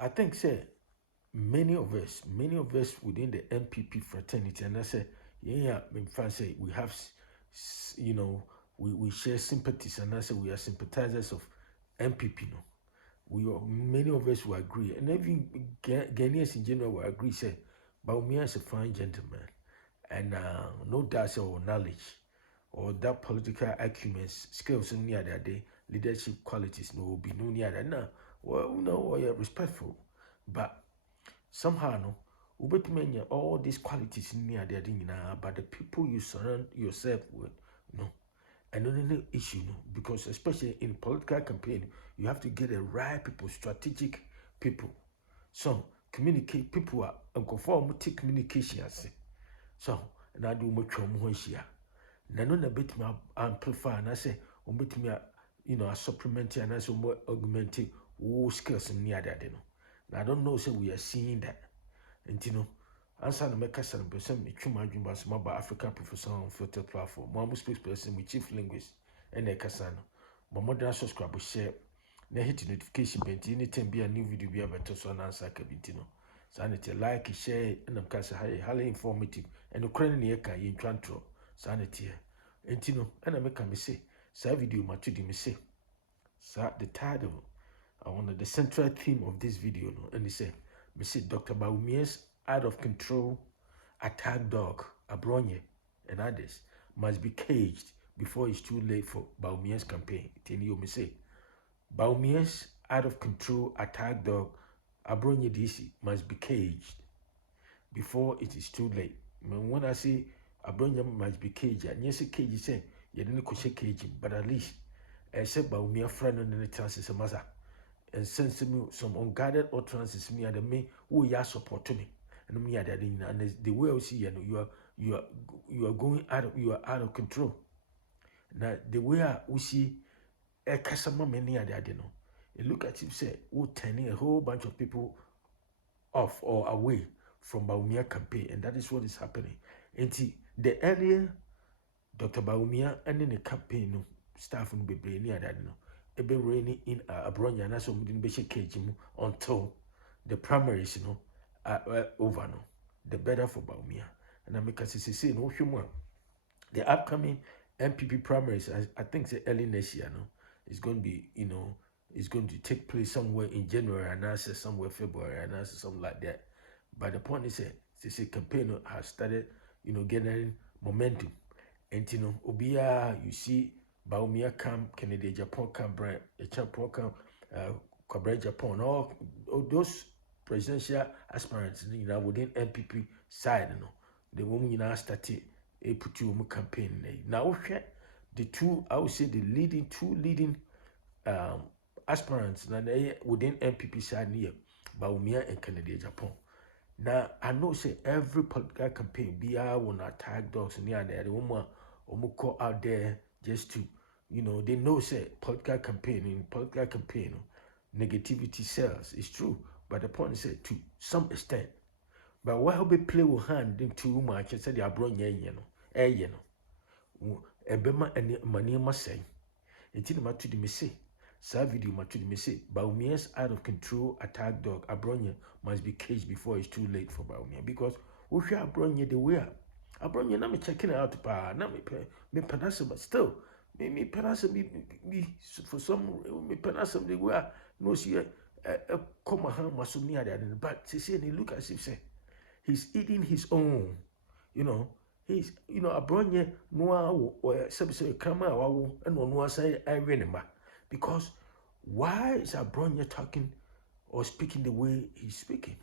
I think say many of us within the MPP fraternity, and I say, yeah, in fact, say we have, you know, we share sympathies, and I say we are sympathizers of MPP. No, many of us will agree, and even Ghanaians in general will agree. Say, Bawumia is a fine gentleman, and no doubt or knowledge or that political acumen, skills in the other day, leadership qualities, no be no near that. Now, well, no, we are respectful, but somehow no ubetumi all these qualities in there they but the people you surround yourself with no and no issue no because especially in political campaign you have to get the right people, strategic people. So communicate people are conform take communication as so and I do much more here na no na bit me amplify and I say bit me a supplement and I say more augmenting skills in the other no. I don't know say we are seeing that. And you know, answer the make us and person me too much about some about African professional on filter platform. One speaks person with chief linguist and a casano. But more than subscribe share. Na hit notification bell. Anytime be a new video be able to so answer kabitino. So I need to like, share, and I'm casa highly informative. And the Ukrainian year can in trantro. So I need to and you know, and I make me say, so video my to me say. So the title, I wanted the central theme of this video, no, and they say. We see Dr. Bawumia's out of control attack dog, Abronye, and others must be caged before it's too late for Bawumia's campaign. Tell you me say Bawumia's out of control attack dog, Abronye DC must be caged before it is too late. When I say Abronye must be caged, and yes, a cage say you didn't go cage him, but at least except Bawumia friend on the chances a matter. And send some unguarded utterances me and me who you support to me and me and the way I see you are going you are out of control. Now the way we see a customer many are there, no. You look at you say who turning a whole bunch of people off or away from Bawumia campaign, and that is what is happening. And see the earlier Dr. Bawumia and in the campaign no staff no be near that no. Ebe raining in Abronye and so didn't be cage until the primaries, are over no. The better for Bawumia. And I make us say no humor. The upcoming MPP primaries, I think the early next year, no, is going to be, it's going to take place somewhere in January and I say somewhere February and I say something like that. But the point is that this campaign has started, getting momentum. And Obia, you see Bawumia camp, Kennedy Agyepong camp, Chairperson camp, Agyepong, all those presidential aspirants, within MPP side, the woman started a put you campaign. Now, the two, I would say the two leading aspirants within MPP side near Bawumia and Kennedy Agyepong. Now, I know say every political campaign, be want attack dogs near there, the woman call out there just to, they know say political campaign, negativity sells. It's true. But the point is to some extent. But why be play with hand in too much and say the Abronye, Ebema and Maniama say. Until my to the message. Sa video ma to the message. Bawumia's out of control attack dog, Abronye, must be caged before it's too late for Bawumia. Because we share Abronye the way. Abronye na me checking out pa na me penasa, but still me penasa me for some me penasa the way no see come a hand must near that. But see and he look as if say he's eating his own, he's Abronye no or say come out and no say I remember. Because why is Abronye talking or speaking the way he's speaking?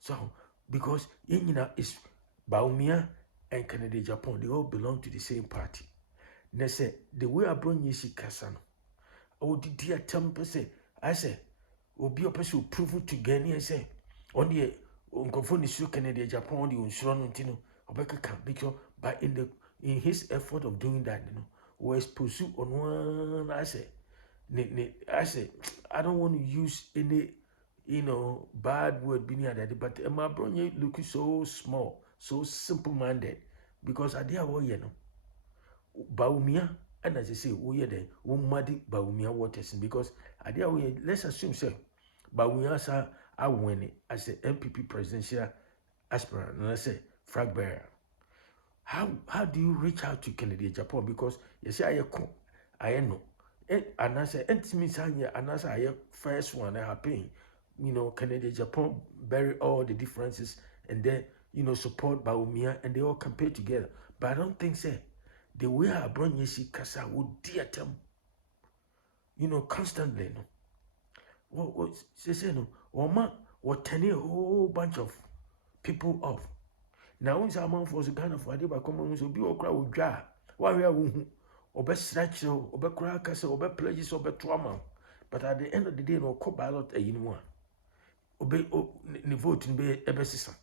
So, because is Bawumia and Kennedy Agyepong, they all belong to the same party. They say the way Abronye is Kasano, oh, the dear temper say, I say, will be a person who prove to Ghanaian and say, on the unconform is Kennedy Agyepong, the Unsurantino, Obeka can because but in his effort of doing that, was pursued on one, I say. I say, I don't want to use any, bad word being that, but my Abronye looking so small, so simple-minded, because I did Bawumia, and as I say, we are the muddy Bawumia waters, because I did let's assume, sir, Bawumia I win it as a MPP presidential aspirant, and I say flag bearer. How do you reach out to Kennedy Agyepong? Because you say I know. And I say, and me say, and I say, I first one I happen. Kennedy Agyepong bury all the differences and then support Bawumia and they all campaign together. But I don't think say the way Abronye si kasa would dear them, constantly. What say no? What turning a whole bunch of people off. Now, once a month was a Ghana for Adiba Common, so be a crowd with jar. Why we are obe stretch, obe crack, obe pledges, obe trauma. But at the end of the day, no co ballot a in one. Obey the vote in be a besissa.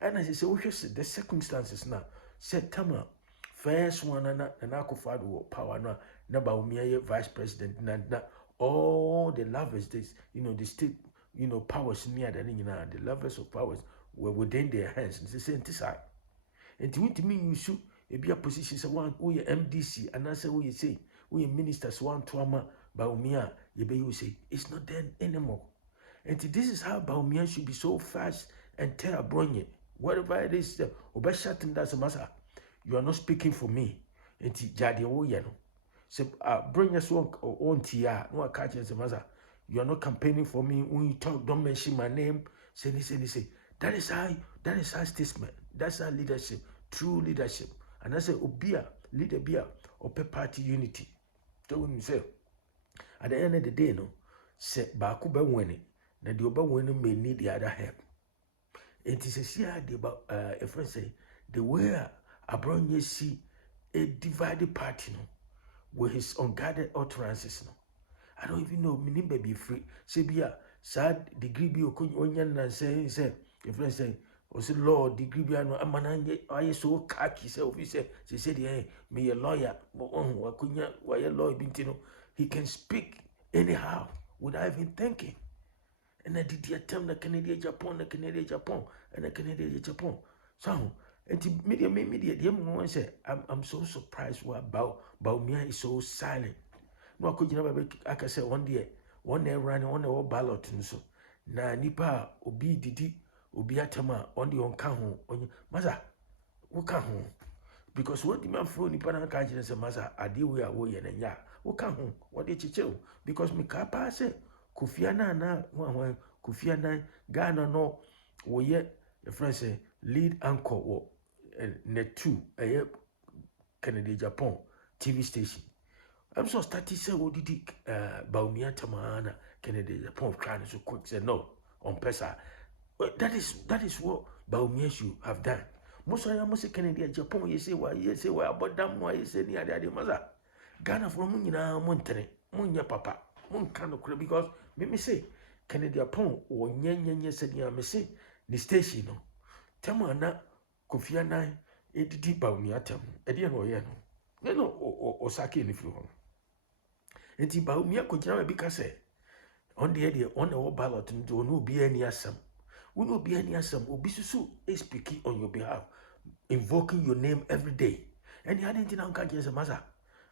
And as I say, we should the circumstances now. Said Tama, first one and Akufado power now, Bawumia vice president, and all the lovers, this, the state, powers near the lovers of powers were within their hands. And they say, and to me, you should be a position, one, we MDC, and I say, we say, we ministers, one trauma, Bawumia, you say, it's not there anymore. And this is how Bawumia should be so fast and tell Abronye, whatever it is, Oba shutting that's a matter. You are not speaking for me. And Jadi Oyano. So bring us on tia, no catch as a matter. You are not campaigning for me. When you talk, don't mention my name. Say. That is our statement. That's our leadership, true leadership. And I say, Obia, leader Bia, or party unity. So when you say, at the end of the day, no, say Bakuba winning. Now the other one may need the other help. It is a share about a friend say the way Abronye see a divided party no, with his unguarded utterances no. I don't even know meaning baby free. Say be a sad degree be okonyan and say a friend say or say Lord degree be no amananye I so khaki say officer say said hey me a lawyer wakunya why a lawyer bintino he can speak anyhow without even thinking. And I did the attempt the Kennedy Agyepong, and the Kennedy Agyepong. So, and the media, the one say, I'm so surprised what Bawumia is so silent. No, I could never I can say one day running on the ballot and so. Na nipa obi didi obi atama on the on kaho on maza who because what the man for nipa na ka jina say maza ade we awo ye na nya who what dey chichew because me ka pa say Kufiana na Kufiana Ghana no woye your friend say lead anchor wo net 2 Kennedy Agyepong TV station. I'm so starting say what did Bawumia tamana Kennedy Agyepong trying so quick say no on pesa. That is what Bawumia should have done. Most of them say Kennedy Agyepong you say why about them why you say near the mother. Ghana from Munina Montere, Munya Papa, Mun kind of because me say Kennedy Agyepong or Nye said ya me say the station no. Tamana Kofiana it deep Bawumia tam. Edian or yano. No Osaki in the floor. And the Bawumia could never be say on the idea on the ballot and do no be any assam. We no be any assam will be so speaking on your behalf, invoking your name every day. And the other thing I can't as a matter.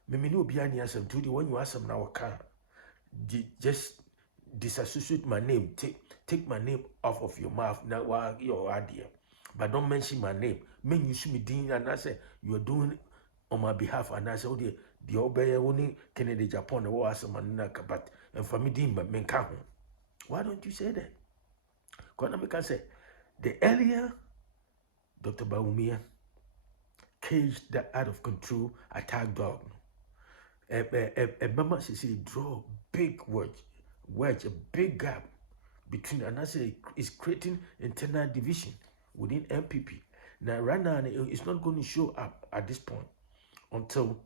Me no be any assam to the one you assam now can just disassociate my name, take my name off of your mouth now while your idea. But don't mention my name. Men you should be doing and I say you are doing it on my behalf and I say, oh dear, the obey only Kennedy Agyepong the war some but and for me dim but men can't. Why don't you say that? Konamika say the earlier Dr. Bawumia caged the out of control attack dog. A mama say draw big wedge, a big gap between and I say it's creating internal division within MPP. Now right now it's not going to show up at this point until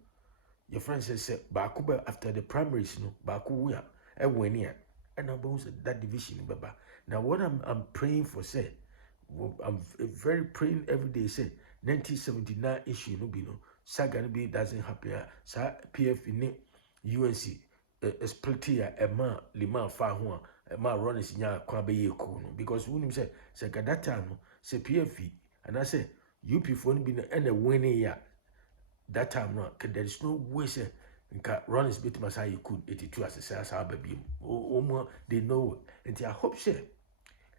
your friend says Bakuba after the primaries, Baku we are and I'm that division, Baba. Now what I'm praying for say I'm very praying every day say 1979 issue no be no Sagan be doesn't happen. Sa PF in UNC split here a man lima fa ho a man run is nya kwa be ye ko no because when him say that time no say PF and I say UP for be and a winning ya that time no there is no way say nka run is bit masai could 82 as a say baby they know and I hope say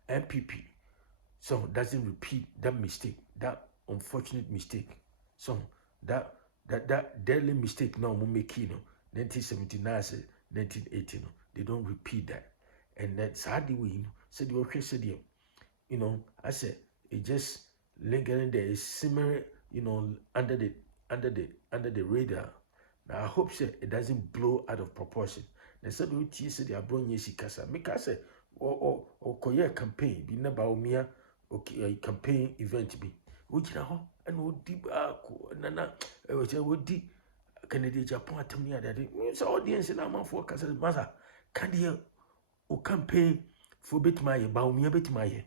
MPP so doesn't repeat that mistake, that unfortunate mistake. So that deadly mistake now we make 1979 1980 they don't repeat that. And that's hardly we said you okay said I said it just lingering there is similar, under the radar. Now I hope say it doesn't blow out of proportion. They said we said the Abronye Sikasa. Make us say or koye campaign be na Bawumia okay campaign event be. Which now and would deep nana which would deep Kennedy Agyepong atemni adade. So audience na man for kasa masa can you o campaign for bit my Bawumia bit my.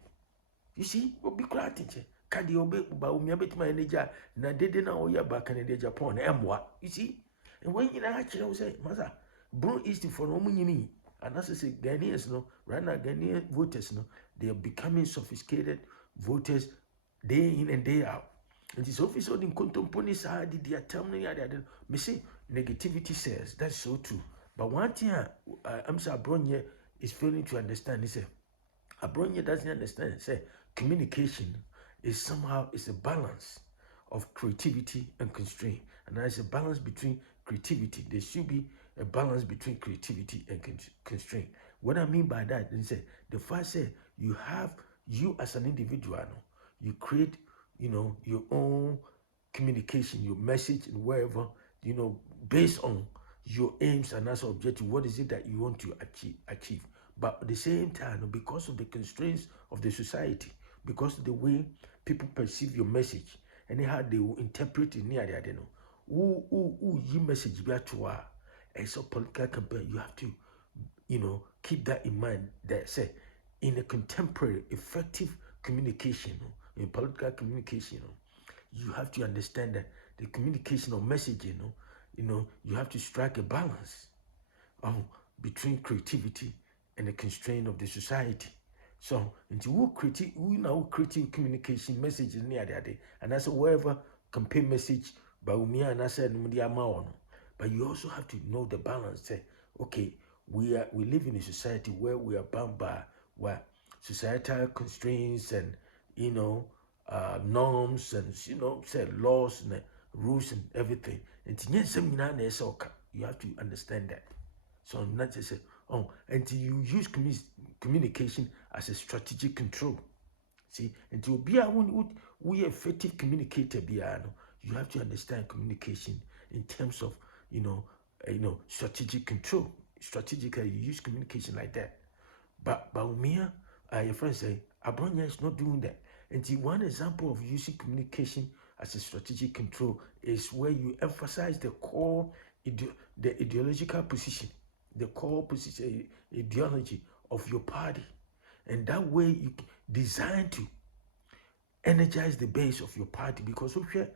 You see, what be crowded. Can you obey Bawumia bit my nature? Na dede na oya ba Kennedy Agyepong emwa. You see, and when you actually say, Masa, Brong is the for no money. And as I say, Ghanaians, no, right now, Ghanaian voters, no, they are becoming sophisticated voters day in and day out. And this office in contemporary side, they are telling me say negativity says that's so true. But one thing I'm saying, Abronye is failing to understand. He said, Abronye doesn't understand. Say communication is somehow it's a balance of creativity and constraint, and there's a balance between creativity. There should be a balance between creativity and constraint. What I mean by that is say the first say you as an individual, you create your own communication, your message, and wherever based on your aims and as objective. What is it that you want to achieve? But at the same time, because of the constraints of the society, because of the way people perceive your message, and how they will interpret it near the who you message be to as a political campaign, you have to, keep that in mind that say in a contemporary effective communication, in political communication, you have to understand that the communication of messaging, you have to strike a balance between creativity and the constraint of the society. So, into who now creative communication messages near the day, and that's whatever campaign message Bawumia and I said but you also have to know the balance. Say, okay, we live in a society where we are bound by what societal constraints and norms and say laws and rules and everything. And you have to understand that. So not just say, until you use communication as a strategic control. See, until be a we effective communicator be you have to understand communication in terms of strategic control. Strategically, you use communication like that. But Bawumia, your friend say, Abronye is not doing that. And one example of using communication as a strategic control is where you emphasize the core, the ideological position, the core position, ideology of your party. And that way you design to energize the base of your party. Because of your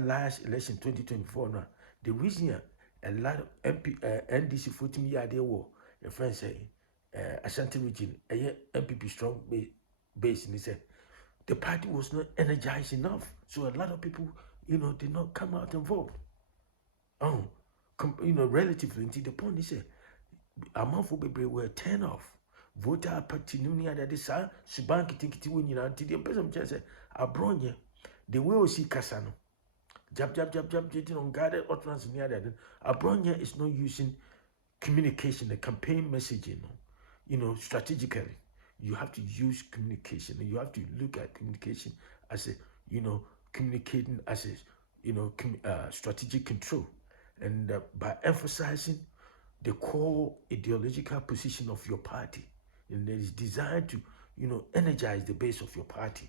last election 2024 now, the reason a lot of NDC voting me there were your friends say Ashanti region, a MPP strong base, and he said the party was not energized enough, so a lot of people did not come out and vote. Relatively until the point he said amanfo bebree were turn off voter party no ni ade sa suban kitikiti wo nyina nti the person say Abronye the way we see kasa no jab on guarded utterance ni ade Abronye is not using communication, the campaign messaging, strategically. You have to use communication, and you have to look at communication as a communicating as a strategic control, and by emphasizing the core ideological position of your party, and it is designed to energize the base of your party.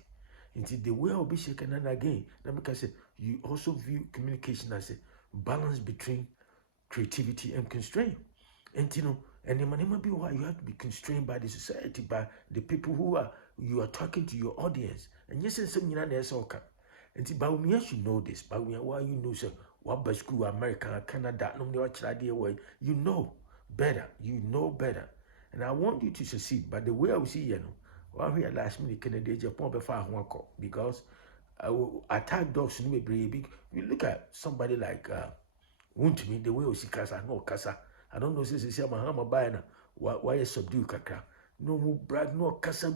Until the way will be shaken, and again, because you also view communication as a balance between creativity and constraint. And and the might be why you have to be constrained by the society, by the people who you are talking to, your audience. And yes, and some there's all come. And Bawumia should know this. Bawumia, why say what by school, America, Canada, no watch idea why you know better. You know better. And I want you to succeed. But the way I will see while we are last minute Kennedy Agyepong because I will attack dogs in the you look at somebody like won't me the way we see Kasa, no Kasa. I don't know since you see my hammer by now. Why subdue kakra? no more brag, no kasa,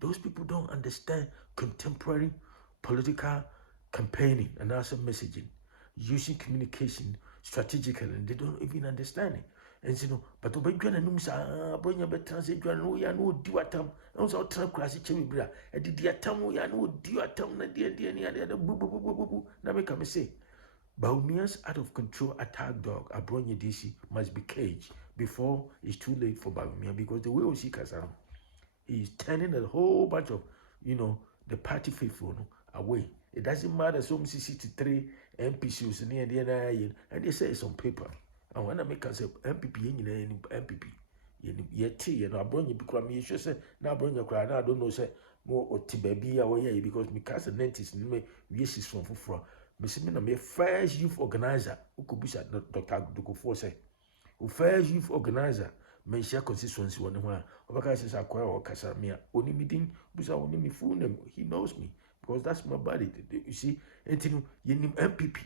those people don't understand contemporary political campaigning and also messaging, using communication strategically, and they don't even understand it. And you know, but to be gonna know Abronye translate you know ya no di watam. And so tra class chemi bra. E di atam ya no di watam na de boo na make me say Bawumia's out of control attack dog, Abronye DC, must be caged before it's too late for Bawumia, because the way we see Kasam, he's turning a whole bunch of, the party faithful away. It doesn't matter, some 63 MPs near the NIA, and they say it's on paper. And when I make us say MPP, MPP, yet, Abronye, because me, sure say, now Abronye cry, I don't know, say, more or Tibabi away, because me cast a dentist, me, yes, is from Fufra. Mr. Mina, my first youth organizer, who could be Dr. Dukufo say, who first youth organizer, may share consistency one one. Obaka says, I acquire or Casamia, only meeting, because I only me full name. He knows me because that's my body. You see, and you know, MPP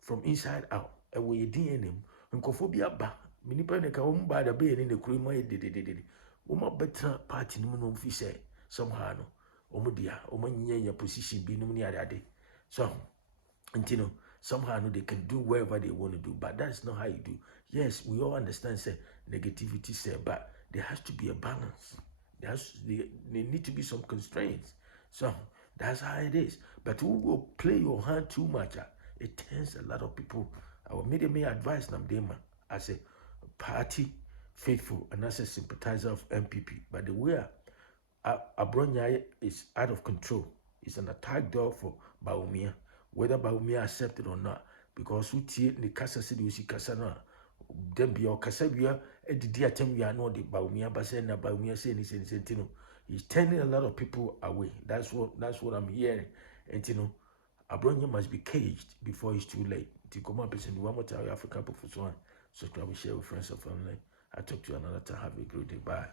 from inside out, and we DNA, and Kophobia ba, Minipanica, by the bay in the cream, my did. Uma better party, no say, somehow, Omodia, Omania position be no near that day. So, and somehow they can do whatever they want to do, but that's not how you do. Yes, we all understand say negativity say, but there has to be a balance. There need to be some constraints. So that's how it is. But who will play your hand too much? It turns a lot of people. Our media may advise them as a party faithful and as a sympathizer of MPP. But the way Abronye is out of control. It's an attack dog for Bawumia, whether Bawumia accept it or not. Because who tie the Kasa City, we Kasa na, then be your Kasavia, and the dear time we are not the Bawumia, but saying that Bawumia saying he's turning a lot of people away. That's what I'm hearing. And Abronye must be caged before it's too late. To come up and one more time, African for so subscribe, share with friends and family. I talk to you another time. Have a great day. Bye.